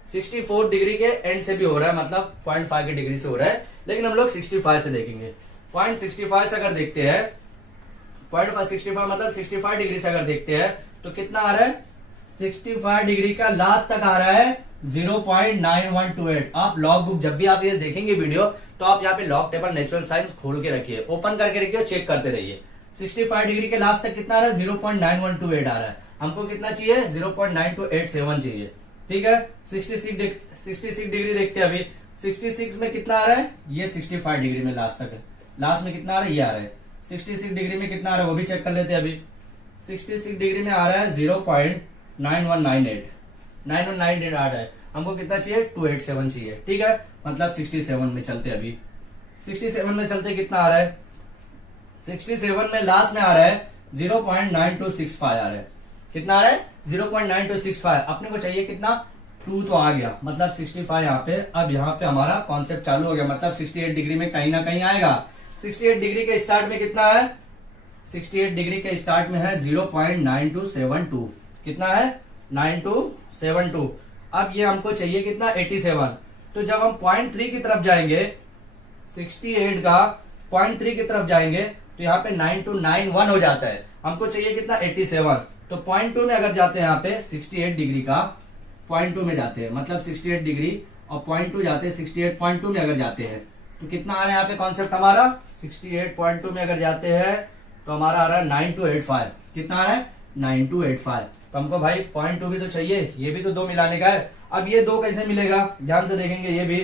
64 डिग्री के एंड से भी हो रहा है, मतलब 0.5 के डिग्री से हो रहा है, लेकिन हम लोग 65 से देखेंगे। 0.65 से अगर देखते हैं, 0.65 मतलब 65 डिग्री से अगर देखते हैं तो कितना आ रहा है 65 डिग्री का लास्ट तक आ रहा है 0.9128। आप लॉग बुक जब भी आप ये देखेंगे वीडियो तो आप यहाँ पे लॉग टेबल नेचुरल साइंस खोल के रखिए, ओपन करके रखिए और चेक करते रहिए। 65 डिग्री के लास्ट तक कितना आ रहा है 0.9128 आ रहा है। हमको कितना चाहिए 0.9287 चाहिए। ठीक है, 66 डिग्री देखते हैं अभी। 66 में कितना आ रहा है, ये 65 डिग्री में लास्ट तक है, लास्ट में कितना आ रहा है ये आ रहा है। 66 डिग्री में कितना आ रहा है वो भी चेक कर लेते हैं अभी। 66 डिग्री में आ रहा है 0.9198, 9 और 9 8 है, हमको कितना चाहिए 287 चाहिए। ठीक है, मतलब 67 में चलते, अभी 67 में चलते कितना आ रहा है, 67 में लास्ट में आ रहा है 0.9265 आ रहा है। कितना आ रहा है 0.9265। अपने को चाहिए कितना 2 तो आ गया, मतलब 65 यहाँ पे। अब यहाँ पे हमारा कॉन्सेप्ट चालू हो गया, मतलब 68 डिग्री में कहीं ना कहीं आएगा। 68 डिग्री के स्टार्ट में कितना है, 68 डिग्री के स्टार्ट में है 0.9272। कितना है 9272। अब ये हमको चाहिए कितना 87। तो जब हम 0.3 की तरफ जाएंगे, 68 का 0.3 की तरफ जाएंगे तो यहाँ पे 9291 हो जाता है। हमको चाहिए कितना 87। तो 0.2 में अगर जाते हैं यहाँ पे 68 डिग्री का 0.2 में जाते हैं, मतलब 68 डिग्री और 0.2 जाते हैं, 68.2 में अगर जाते हैं तो कितना आ रहा है यहाँ पे कॉन्सेप्ट हमारा 68.2 में अगर जाते हैं तो हमारा आ रहा है 9285। कितना आ रहा है 9285। तो हमको भाई 0.2 भी तो चाहिए, ये भी तो 2 मिलाने का है। अब ये 2 कैसे मिलेगा, ध्यान से देखेंगे ये भी।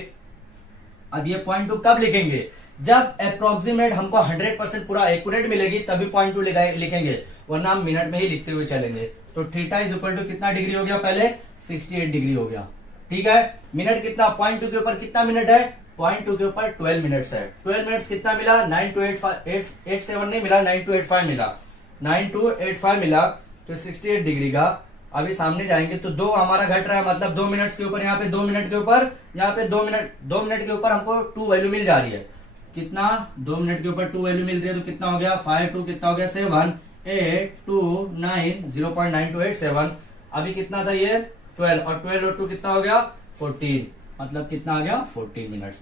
अब ये 0.2 कब लिखेंगे, जब अप्रोक्सीमेट हमको 100% पूरा एक्यूरेट मिलेगी तभी 0.2 लिखेंगे, वरना हम मिनट में ही लिखते हुए चलेंगे। तो थीटा इज इक्वल टू कितना डिग्री हो गया, पहले 68 डिग्री हो गया। ठीक है, मिनट कितना 0.2 के ऊपर कितना मिनट है, 0.2 के ऊपर 12 मिनट्स है। 12 मिनट्स कितना मिला 9287 नहीं मिला, 9285 मिला, 9285 मिला। तो 68 डिग्री का अभी सामने जाएंगे तो 2 हमारा घट रहा है, मतलब 2 मिनट्स के ऊपर, यहाँ पे 2 मिनट के ऊपर, यहाँ पे 2 मिनट के ऊपर हमको 2 वैल्यू मिल जा रही है। कितना 2 मिनट के ऊपर 2 वैल्यू मिल रही है, तो कितना हो गया 5 2 कितना हो गया 7 8 2 9 0.9287। अभी कितना था ये 12 और 12 और 2 कितना हो गया 14, मतलब कितना आ गया 14 मिनट्स।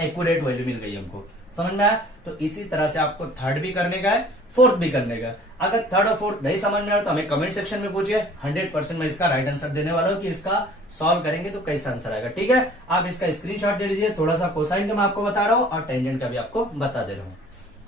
एक्यूरेट वैल्यू मिल गई हमको, समझ में आया। तो इसी तरह से आपको थर्ड भी करने का है, फोर्थ भी करने का है। अगर थर्ड और फोर्थ नहीं समझ में आया तो हमें कमेंट सेक्शन में पूछिए, 100% मैं इसका राइट आंसर देने वाला हूँ कि इसका सॉल्व करेंगे तो कैसा आंसर आएगा। ठीक है, आप इसका स्क्रीनशॉट ले लीजिए। थोड़ा सा कोसाइन का मैं आपको बता रहा हूँ और टेंजेंट का भी आपको बता दे रहा हूँ।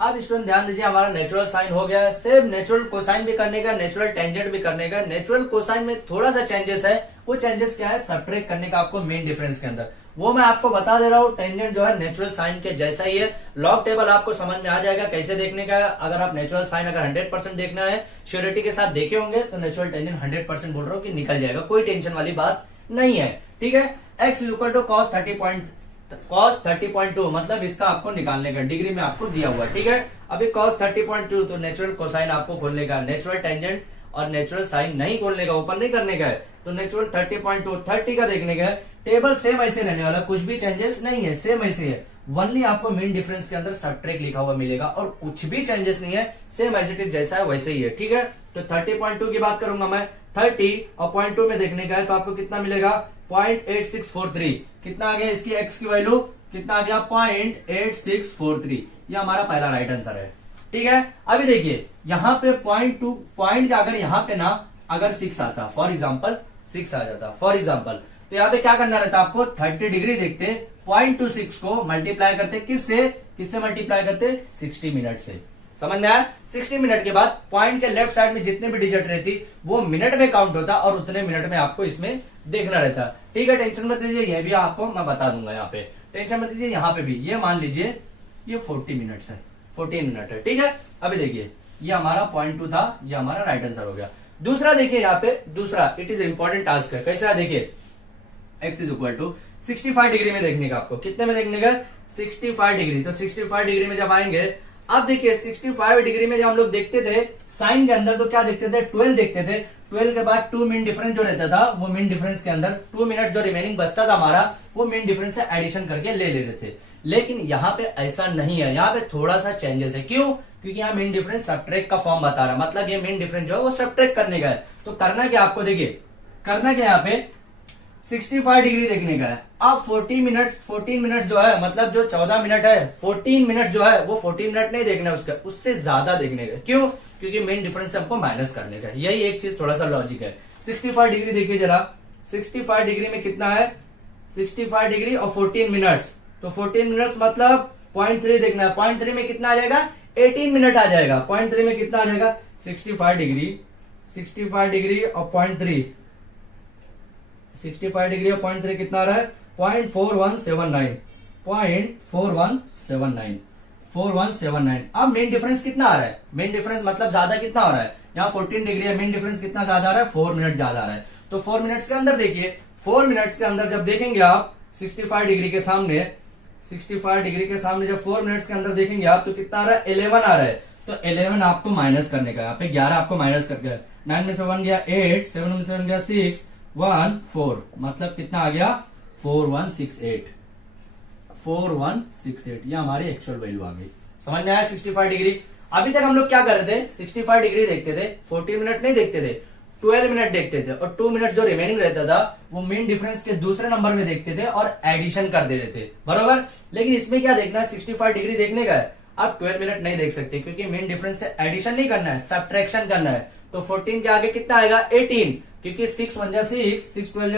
अब स्टूडेंट ध्यान दीजिए, हमारा नेचुरल साइन हो गया है, सेम नेचुरल कोसाइन भी करने का, नेचुरल टेंजेंट भी करने का। नेचुरल कोसाइन में थोड़ा सा चेंजेस है, वो चेंजेस क्या है सब्ट्रैक्ट करने का आपको मेन डिफरेंस के अंदर, वो मैं आपको बता दे रहा हूँ। टेंजेंट जो है नेचुरल साइन के जैसा ही है, लॉग टेबल आपको समझ में आ जाएगा कैसे देखने का है। अगर आप नेचुरल साइन अगर 100% देखना है, श्योरिटी के साथ देखे होंगे तो नेचुरल टेंजेंट 100% बोल रहा हूँ कि निकल जाएगा, कोई टेंशन वाली बात नहीं है। ठीक है, x इक्वल टू cos 30.2 मतलब इसका आपको निकालने का, डिग्री में आपको दिया हुआ है। ठीक है, अभी cos 30.2 तो नेचुरल कोसाइन आपको खोलने का, नेचुरल टेंजेंट और नेचुरल साइन नहीं खोलने का, ऊपर नहीं करने का है। तो नेचुरल 30.2 30 का देखने का है। टेबल सेम ऐसे रहने वाला, कुछ भी चेंजेस नहीं है, सेम ऐसे है। वनली आपको मेन डिफरेंस के अंदर सब्ट्रैक्ट लिखा हुआ मिलेगा और कुछ भी चेंजेस नहीं है, सेम एज इट इज जैसा है वैसे ही है। ठीक है, तो 30.2 की बात करूंगा मैं, 30 और 0.2 में देखने का है तो आपको कितना मिलेगा 0.8643। कितना आ गया इसकी x की वैल्यू, कितना आ गया 0.8643। ये हमारा पहला राइट आंसर है। ठीक है, अभी देखिए यहाँ पे 0.2 पॉइंट अगर यहाँ पे ना अगर 6 आता, फॉर एग्जाम्पल 6 आ जाता फॉर एग्जाम्पल, तो यहाँ पे क्या करना रहता आपको 30 डिग्री देखते 0.26 को मल्टीप्लाई करते किससे मल्टीप्लाई करते 60 मिनट से। समझ में आया। 60 मिनट के बाद पॉइंट के लेफ्ट साइड में जितने भी डिजिट रहती वो मिनट में काउंट होता और उतने मिनट में आपको इसमें देखना रहता। ठीक है, टेंशन मत लीजिए, ये भी आपको मैं बता दूंगा। यहाँ पे टेंशन मत लीजिए, यहाँ पे भी ये मान लीजिए ये 40 मिनट है, 14 मिनट है। ठीक है, अभी देखिए ये हमारा 0.2 था, ये हमारा राइट आंसर हो गया। दूसरा देखिए यहाँ पे, दूसरा इट इज इंपॉर्टेंट टास्क है। कैसा देखिए x is equal to 65 degree में देखने का, आपको कितने में देखने का 65 डिग्री। तो 65 डिग्री में जब आएंगे, अब देखिए 65 डिग्री में जब हम लोग देखते थे साइन के अंदर तो क्या देखते थे 12 देखते थे। 12 के बाद 2 मिनट डिफरेंस जो रहता था वो मिन डिफरेंस के अंदर 2 मिनट जो रिमेनिंग बचता था हमारा वो मिन डिफरेंस से एडिशन करके ले लेते थे। लेकिन यहाँ पे ऐसा नहीं है, यहाँ पे थोड़ा सा चेंजेस है। क्यों? क्योंकि यहाँ मिन डिफरेंस सब्ट्रैक्ट का फॉर्म बता रहा है, मतलब ये मिन डिफरेंस जो है वो सब्ट्रैक्ट करने का है। तो करना क्या आपको, देखिए करना क्या यहाँ पे 65 डिग्री देखने का है। अब 14 मिनट जो है, मतलब जो 14 मिनट है 14 मिनट जो है वो 14 मिनट नहीं देखना है उसका, उससे ज्यादा देखने का। क्यों? क्योंकि मेन डिफरेंस से हमको माइनस करने का। यही एक चीज थोड़ा सा लॉजिक है। 65 डिग्री देखिए जरा, 65 डिग्री में कितना है 65 डिग्री और 14 मिनट्स, तो 14 मिनट्स मतलब 0.3 देखना है। 0.3 में कितना आ जाएगा 18 मिनट आ जाएगा। 0.3 में कितना आ जाएगा 65 डिग्री और 0.3, 65 डिग्री और 0.3 कितना आ रहा है 0.4179। अब मेन डिफरेंस कितना आ रहा है, मेन डिफरेंस मतलब ज्यादा कितना हो रहा है, यहाँ 14 डिग्री है, मेन डिफरेंस कितना ज्यादा आ रहा है 4 मिनट ज्यादा आ रहा है। तो 4 मिनट्स के अंदर देखिए 4 मिनट्स के अंदर जब देखेंगे आप 65 डिग्री के सामने, 65 डिग्री के सामने जब 4 मिनट्स के अंदर देखेंगे आप तो कितना आ रहा है, 11 आ रहा है। तो 11 आपको माइनस करने का, यहाँ पे 11 आपको माइनस करके, 9 में से 1 गया 8, 7 में से 1 गया 6, 1 4, मतलब कितना आ गया 4168, 4168, ये हमारी एक्चुअल वैल्यू आ गई। समझ में आया 65 डिग्री। अभी तक हम लोग क्या कर रहे थे, 65 डिग्री देखते थे, 40 मिनट नहीं देखते थे, 12 मिनट देखते थे, और 2 मिनट जो रिमेनिंग रहता था वो मीन डिफरेंस के दूसरे नंबर में देखते थे और एडिशन कर देते थे, बरोबर। लेकिन इसमें क्या देखना है, 65 डिग्री देखने का है, आप 12 मिनट नहीं देख सकते क्योंकि मीन डिफरेंस से एडिशन नहीं करना है, सब्ट्रैक्शन करना है। तो 14 के आगे कितना आएगा 18, क्योंकि 6 1 6, 6 2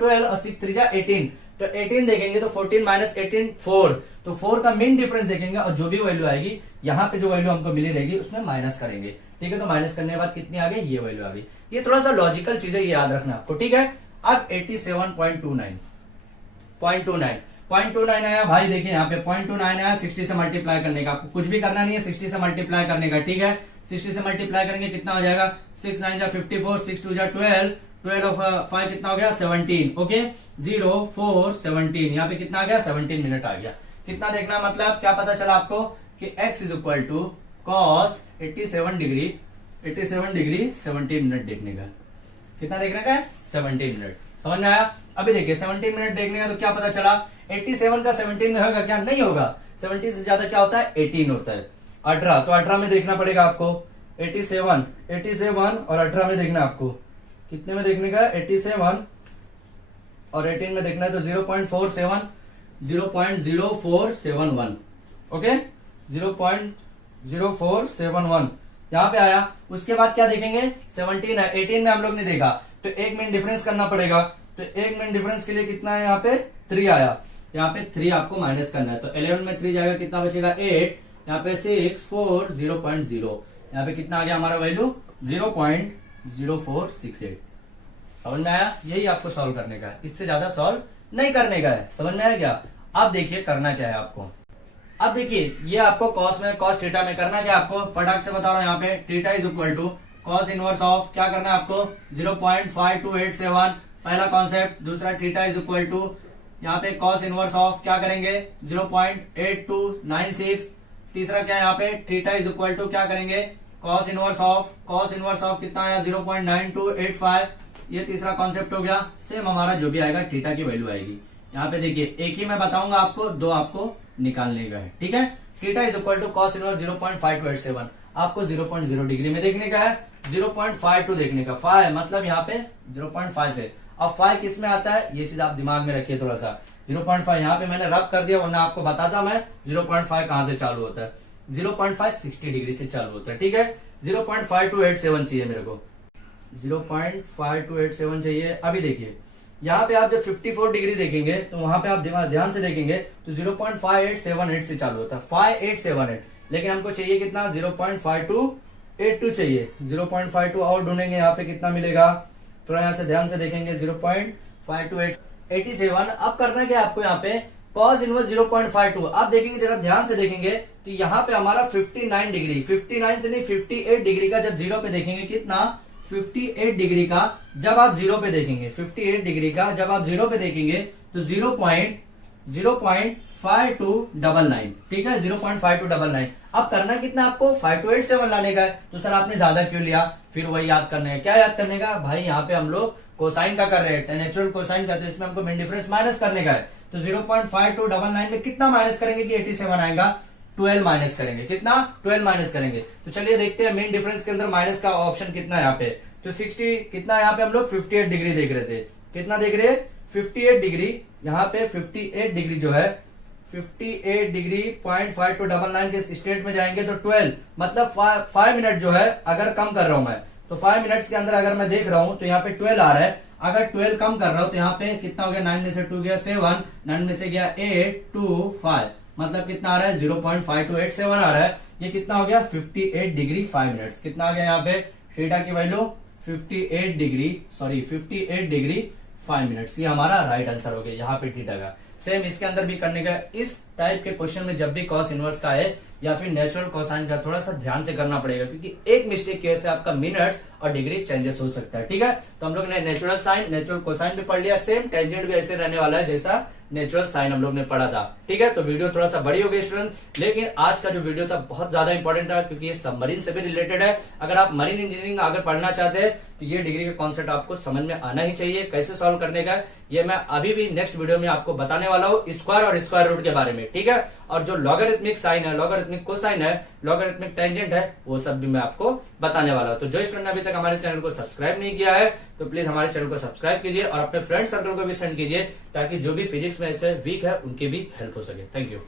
12 और 6 3 18, तो 18 देखेंगे तो 14 माइनस 18 4, तो 4 का मीन डिफरेंस देखेंगे और जो भी वैल्यू आएगी यहाँ पे जो वैल्यू हमको मिली रहेगी उसमें माइनस करेंगे, ठीक है। तो माइनस करने के बाद कितनी आ गई, ये वैल्यू आ गई। ये थोड़ा सा लॉजिकल चीज है, ये याद रखना आपको, ठीक है। अब 87.29 आया भाई, देखिए यहाँ पे 0.29 आया, 60 से मल्टीप्लाई करने का, आपको कुछ भी करना नहीं है, 60 से मल्टीप्लाई करने का, ठीक है। 60 से मल्टीप्लाई करेंगे कितना हो जाएगा, 6 9 जा 54, 6 2 जा 12, 12 ऑफ 5 कितना हो गया 17, ओके 0 4 17, यहाँ पे कितना आ गया 17 मिनट आ गया। कितना देखना, मतलब क्या पता चला आपको कि x is equal to cos 87 degree 17 minute देखने का, कितना देखने का है 17 मिनट। समझ में आया। अभी देखिए 17 मिनट देखने का, तो क्या पता चला 87 का 17 में होगा क्या, नहीं होगा, 17 से ज्यादा क्या होता है 18 होता है, 18, तो 18 में देखना पड़ेगा आपको, 87 और 18 में देखना आपको, कितने में देखने का 87 और 18 में देखना है, तो 0.0471, ओके 0.0471 यहाँ पे आया। उसके बाद क्या देखेंगे 17 है, 18 में हम लोग ने देखा, तो एक मिनट डिफरेंस करना पड़ेगा, तो एक मिनट डिफरेंस के लिए कितना है, यहाँ पे 3 आया, यहाँ पे 3 आपको माइनस करना है, तो 11 में 3 जाएगा, कितना बचेगा 8, यहाँ पे 6 4 0.0, यहाँ पे कितना आ गया हमारा वैल्यू 0.0468। समझ में आया। यही आपको सॉल्व करने का है, इससे ज्यादा सॉल्व नहीं करने का है। समझ में आया क्या। अब देखिए करना क्या है आपको, अब देखिए ये आपको कॉस में, कॉस थीटा में करना क्या आपको, फटाक से बता रहा हूं, यहाँ पे theta is equal to cos inverse of, क्या करना है आपको 0.5287, पहला कॉन्सेप्ट। दूसरा थीटा इज इक्वल टू, यहाँ पे कॉस इनवर्स ऑफ क्या करेंगे 0.8296। तीसरा क्या है यहाँ पे थीटा इज इक्वल टू क्या करेंगे कॉस इनवर्स ऑफ कितना आया 0.9285। ये तीसरा कॉन्सेप्ट हो गया। सेम हमारा जो भी आएगा थीटा की वैल्यू आएगी। यहाँ पे देखिए एक ही मैं बताऊंगा आपको, दो आपको निकालने का है, ठीक है। Theta is equal to cos inverse 0.5287, आपको 0.0 डिग्री में देखने का है, 0.52 देखने का, 5 मतलब यहाँ पे 0.5 से। अब 5 किस में आता है, ये चीज आप दिमाग में रखिए थोड़ा सा। 0.5 यहाँ पे मैंने रब कर दिया, वरना आपको बताता मैं 0.5 कहां से चालू होता है। 0.5 60 डिग्री से चालू होता है, ठीक है। 0.5287 चाहिए मेरे को, 0.5287 चाहिए। अभी देखिए यहाँ पे आप जब 54 डिग्री देखेंगे तो वहां पे आप ध्यान से देखेंगे तो 0.5878 से चालू होता है, 5878, लेकिन हमको चाहिए कितना 0.5282 चाहिए। 0.52 और ढूंढेंगे, यहाँ पे कितना मिलेगा, थोड़ा यहाँ से ध्यान से देखेंगे 0.5287। अब करना क्या आपको, यहाँ पे cos इनवर्स 0.52 आप देखेंगे, जरा ध्यान से देखेंगे तो यहाँ पे हमारा 59 डिग्री, 59 से नहीं 58 डिग्री का जब जीरो पे देखेंगे, कितना 58 डिग्री का जब आप जीरो पे देखेंगे, 58 डिग्री का जब आप जीरो पे देखेंगे तो 0.5299, ठीक है 0.5299। अब करना कितना आपको 5287 लाने का है। तो सर आपने ज्यादा क्यों लिया, फिर वही याद करना है। क्या याद करने का भाई, यहाँ पे हम लोग कोसाइन का कर रहे हैं, नेचुरल कोसाइन करते हैं, इसमें हमको मीन डिफरेंस माइनस करने का है। तो 0.5299 में कितना माइनस करेंगे कि 87 आएगा, 12 माइनस करेंगे, कितना 12 माइनस करेंगे। तो चलिए देखते हैं मेन डिफरेंस के अंदर माइनस का ऑप्शन कितना है यहाँ पे। तो 60 कितना यहाँ पे हम लोग 58 डिग्री देख रहे थे, कितना देख रहे हैं 58 डिग्री। यहाँ पे 58 डिग्री जो है 58 डिग्री 0.5299 के स्टेट में जाएंगे तो 12 मतलब 5 मिनट जो है, अगर कम कर रहा हूं मैं तो 5 मिनट्स के अंदर अगर मैं देख रहा हूं तो यहाँ पे 12 आ रहा है। अगर 12 कम कर रहा हूं तो यहाँ पे कितना हो गया, 9 में से 2 गया 7, 9 में से गया 8 2 5, मतलब कितना आ रहा है 0.5287 आ रहा है। ये कितना हो गया 58 डिग्री 5 मिनट्स। कितना आ गया यहाँ पे थीटा की वैल्यू 58 डिग्री 5 मिनट्स। ये हमारा राइट आंसर हो गया यहाँ पे थीटा का। सेम इसके अंदर भी करने का। इस टाइप के क्वेश्चन में जब भी कॉस इनवर्स का है या फिर नेचुरल कोसाइन का, थोड़ा सा ध्यान से करना पड़ेगा, क्योंकि एक मिस्टेक की वजह से आपका मिनट्स और डिग्री चेंजेस हो सकता है। ठीक है, तो हम लोग ने नेचुरल साइन, नेचुरल कोसाइन भी पढ़ लिया। सेम टेंजेंट भी ऐसे रहने वाला है जैसा नेचुरल साइन हम लोग ने पढ़ा था। ठीक है, तो वीडियो थोड़ा सा बड़ी हो गई स्टूडेंट, लेकिन आज का जो वीडियो था बहुत ज्यादा इंपॉर्टेंट था, क्योंकि ये सबमरीन से भी रिलेटेड है। अगर आप मरीन इंजीनियरिंग आगे पढ़ना चाहते हैं तो ये डिग्री का कॉन्सेप्ट आपको समझ में आना ही चाहिए। कैसे सॉल्व करने का ये मैं अभी भी नेक्स्ट वीडियो में आपको बताने वाला हूँ, स्क्वायर और स्क्वायर रूट के बारे में। ठीक है, और जो लॉगरिथमिक साइन है, लॉगरिथमिक कोसाइन है, लॉगरिथमिक टेंजेंट है, वो सब भी मैं आपको बताने वाला हूँ। तो जो स्टूडेंट ने अभी तक हमारे चैनल को सब्सक्राइब नहीं किया है तो प्लीज हमारे चैनल को सब्सक्राइब कीजिए और अपने फ्रेंड सर्कल को भी सेंड कीजिए, ताकि जो भी फिजिक्स में ऐसे वीक है उनकी भी हेल्प हो सके। Thank you.